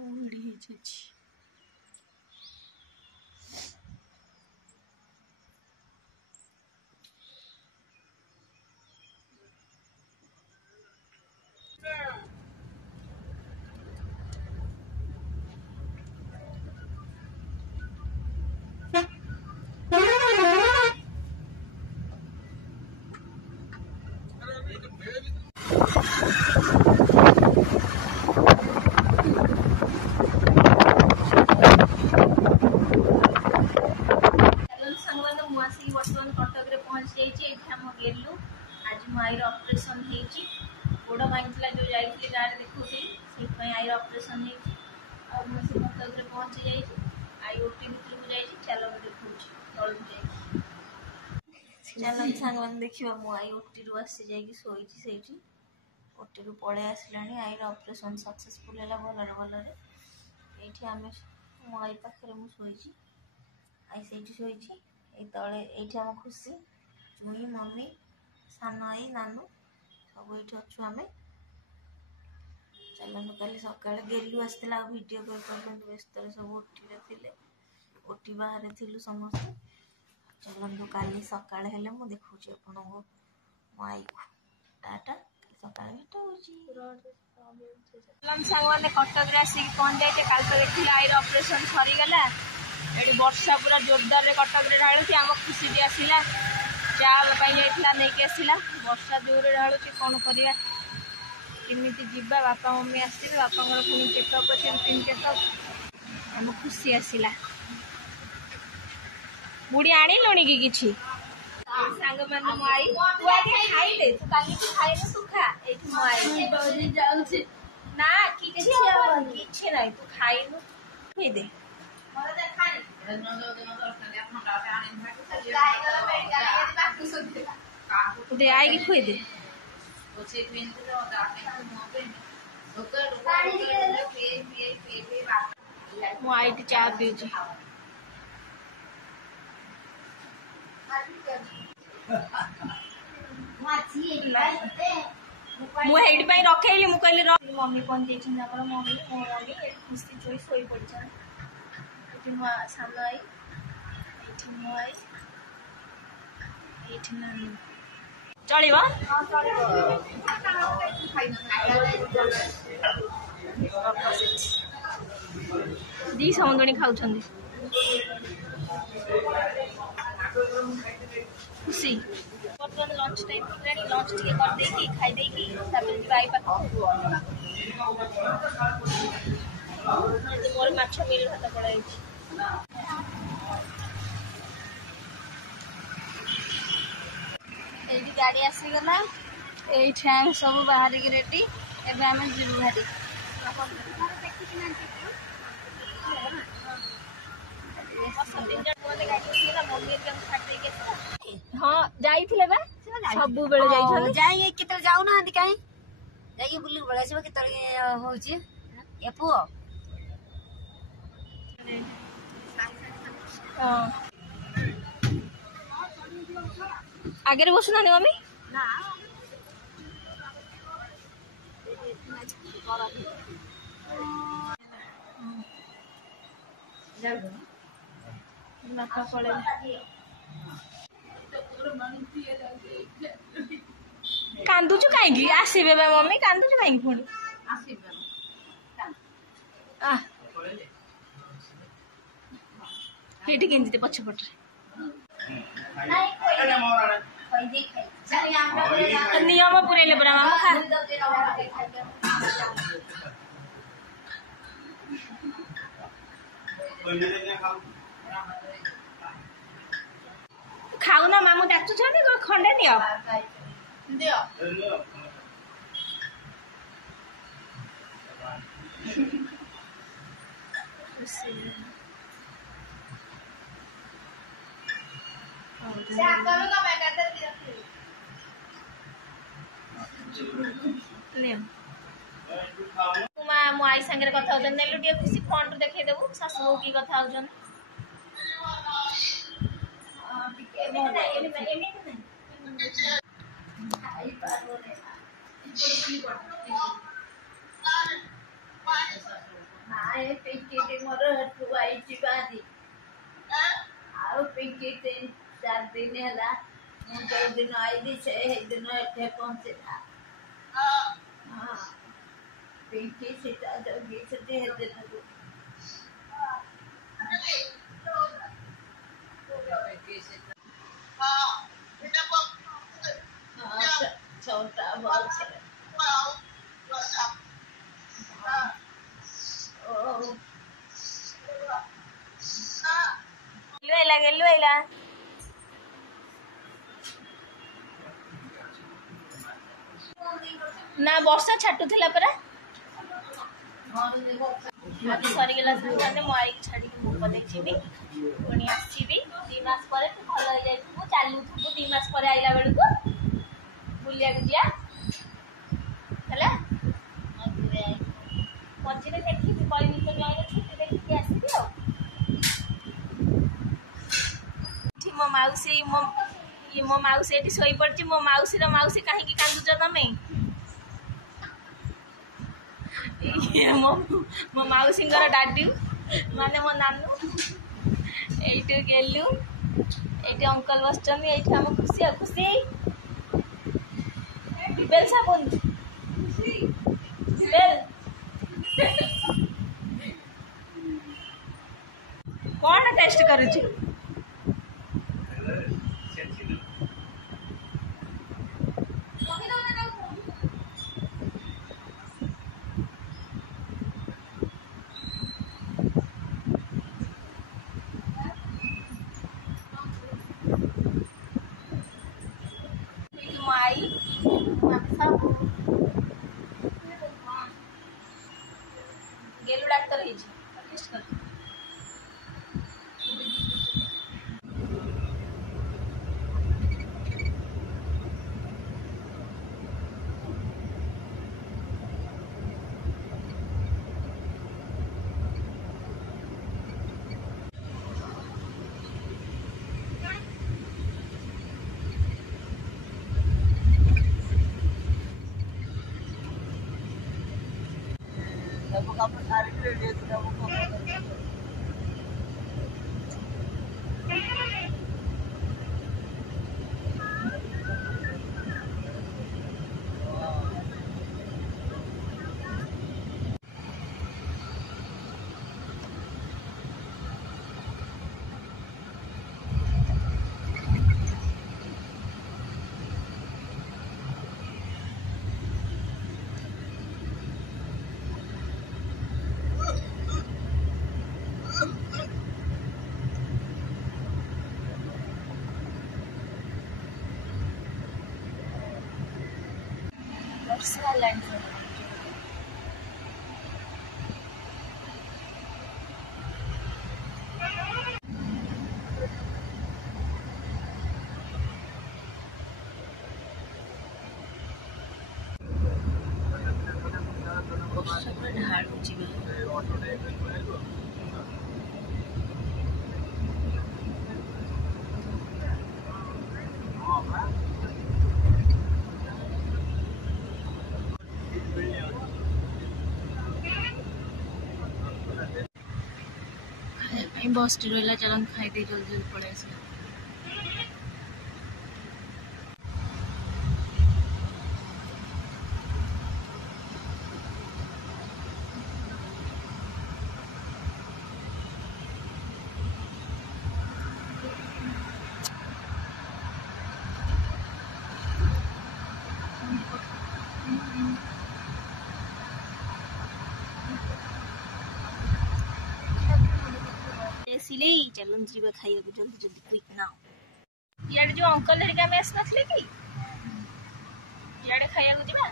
ଭିଡ଼ି ହେଇଯାଇଛି। बर्तमान कटक पहुँची जाइए। गेलु आज मो आईर ऑपरेशन गोड़ भांगी जो जाइए गाँव देखुली से आईर ऑपरेशन मुझे कटक पहुँची जाइए। आई ओटी भितर को जाइए चल देखा तल चल सांग मैंने देखा मो आई ओटी रू आसी जाइए शोची ओटी रू पलि आसला आईर ऑपरेशन सक्सेसफुल है भलरे भलरे ये आम मो आई पाखे मुझे आई से शोची तले ये आम खुशी चुई मम्मी सान आई नानू सब ये अच्छु आम चलते कल सका गेलु आसला भिड कल व्यस्त सब ओटी थे ओटी बाहर थिलु समस्ते चलते काली सका मुझे देखा आपको मो आई को टाटा सका भेट सांग कटक आसिक पहुँच जाए कल तो देखिए आईर ऑपरेशन सरीगला ये वर्षा पूरा जोरदार कटक ढालू आम खुशी भी आसला चा जाइला नहीं आसला वर्षा जोर ढालू कौन करवा केमी जीवा बापा मम्मी आसवे बापा पुणी चेकअप अच्छे रूटीन चेकअप आम खुशी आसला बुढ़ी आणिलुणी कि किसी सांग मैंने मो आई तू आगे खाइले तू काली खाइले तू खा ये मो आई ना किसी ना तू खाइलु दे दे आएगी खुई दे मो आई चा पीऊँ मुझे रखैली मुझे कहली मम्मी पहुंची मम्मी मो मम्मी खुशी चोई शोई पड़ी सान आई मो आई नानी चलो दी समुदणी खाऊ खुशी बर्तमान लंच टाइम लंच टे करदे खाईदे आई पाख मोर माछ मिल भात पड़ाई गाड़ी आसीगला ये सब बाहर की रेडी एवं आम जीव भारी हाँ जाइए सब बेले जाते जाऊना कहीं जाइए बुल बड़ा आस के पुओ आगे बसुना मम्मी कांदुचु कहीं आसबे मम्मी कांदुचु कहीं पुणी ये केमती पछपटे नियम पुरेले पूरा मामा खाऊ ना मामू डाकु खंडे नियो मो आई सांगे कथा नेलु टे खुशी फ्रंट देखे देबू सासू बहू की कथा आए पिंकी मोर हटू आई बारी ଆଉ ପିଙ୍କି 3-4 ଦିନ ହେଲା ମୁଁ ଯୋଉ ଦିନ ଆଇଲି ସେ ଦିନ ଏଠି ପହଞ୍ଚିଲା। ହଁ ପିଙ୍କି ସେଟା ଜଗି ସେଠି ହେଦିନକୁ छोटा बॉल से गेलुला ना वर्षा छाटुला परा सरीगला सारे माइक छाड़ी मुझे देखी पुणी आसबि 2 मास पर तू भल हो जाइबू चलुथबू 2 मास पर आइला बेलू बुलिया जा मझे देखी कहनी तो जाए छुट्टी देखिए आसबि मो मौसी मो मौसी ये शोई पड़ी मो मौसी मौसी कहीं कांदुच तमें मो मौसी डाडू माने मो नानू ये गेलु ये अंकल बस आम खुशी खुशी बेल साबुन बेल कौन टेस्ट करुची आई गेलु डाक्टर टेस्ट कर बस टी रहा चलन खाई दे जल्दी जल्दी पड़े आस चलन जीवा खाइए जल्दी जल्दी क्विक नाउ यार जो अंकल हेरिका में आस नथले कि यार खाइया को जीवा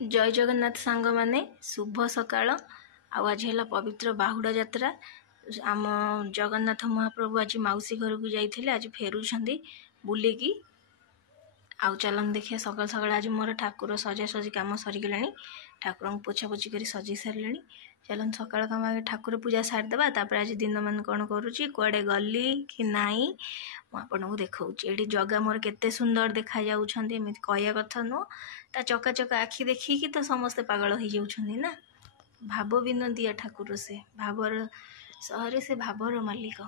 जय जगन्नाथ सांग माने शुभ सकाळ आज है पवित्र बाहुड़ा यात्रा। आम जगन्नाथ महाप्रभु आज मौसी घर को जाइए, आज फेरुंट बुलिकी। आउ चलन देखिए सकाल सकाल आज मोर ठाकुर सजासजी कम सरीगला, ठाकुर पोछापोछि कर सजै सारे। चलन सकाल कम आगे ठाकुर पूजा सारिदेवा, आज दिन मान कौन करुच्ची कुआडे गली कि नाई आपको देखा। ये जगह मोर केते सुंदर देखा जाऊँगी, कहया कथा नुह। ता चका चका आखि देखिकी तो समस्ते पागल हो जाउछन्ती ना। भाव विनोदिया ठाकुर से भावर सहरे से भावर मालिक।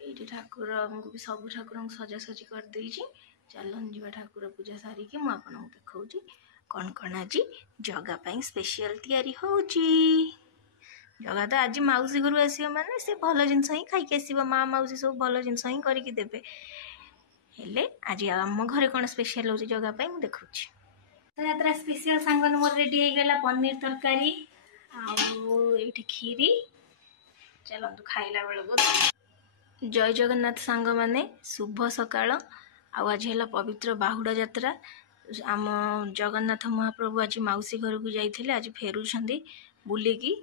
ये ठाकुर भी सब ठाकुर सजासजी कर देइछि। चलन जीवा ठाकुर पूजा सारिकी मु आपन देखौछि कौन कौन आज जगह पाई स्पेशल तैयारी होउछि। जगह तो आज मौसी घर आसियो माने से भल जिनस ही खाइके आसिबो। माँ मौसी सब भल जिनस ही करके देबे। हेले आज आम घरे कौन स्पेशल हो जगह पाई मु देखौछि। तो यात्रा स्पेशल सांगन मोर रेडी हो गला पनीर तरकारी आउ खीरी। चलतु खाइला बेलू। जय जगन्नाथ सांग माने शुभ सकाळ आज है पवित्र बाहुड़ा यात्रा। आम जगन्नाथ महाप्रभु आज मौसी घर को जाइए, आज फेरुंट बुलिकी।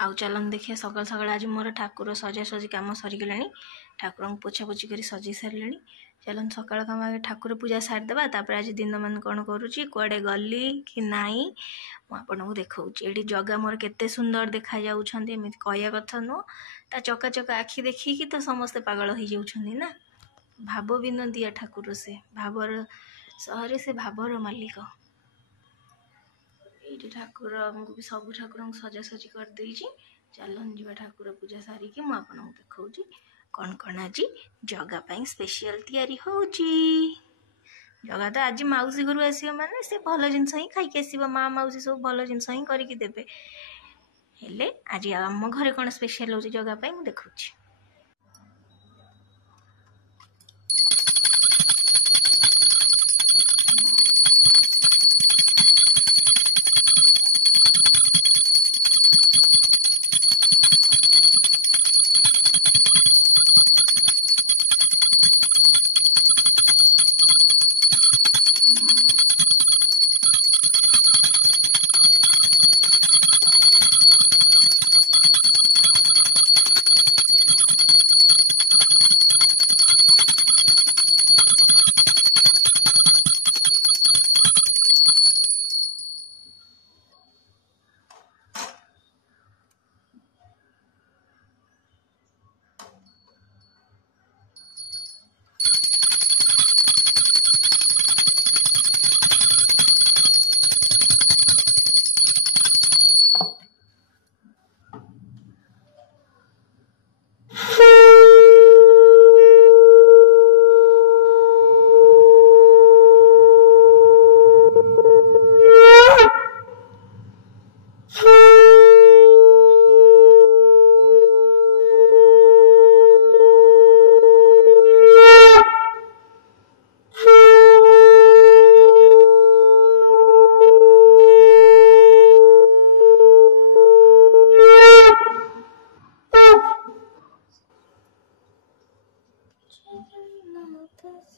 आउ चलन देखिए सकाल सकाल आज मोर ठाकुर सजासजी कम सरीगला, ठाकुर पोछापोछि कर सजै सारे। चलन सकाल कम आगे ठाकुर पूजा सारिदेवा, आज दिन मान कौन करुच्ची कुआडे गली कि नाई आपको देखा। ये जगह मोर केते सुंदर देखा जाऊँगी, कहया कथा नुह। ता चका चका आखि देखिकी तो समस्ते पागल हो जाउछन्ती ना। भाव विनोदिया ठाकुर से भावर सहरे से भावर मालिक। ये ठाकुर भी सब ठाकुर सजासजी कर देइछि। चलन जीवा ठाकुर पूजा सारिकी मु आपन देखौछि कौन कौन आज जगह पाई स्पेशल तैयारी होउछि। जगह तो आज मौसी घर आसियो माने से भल जिनस ही खाइके आसिबो। माँ मौसी सब भल जिनस ही करके देबे। हेले आज आम घरे कौन स्पेशल हो जगह पाई मु देखौछि।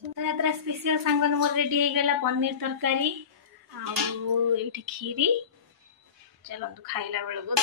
तो यात्रा स्पेशल सांगन मोर रेडी हो गला पनीर तरकारी आउ खीरी। चलतु खाइला बेलू।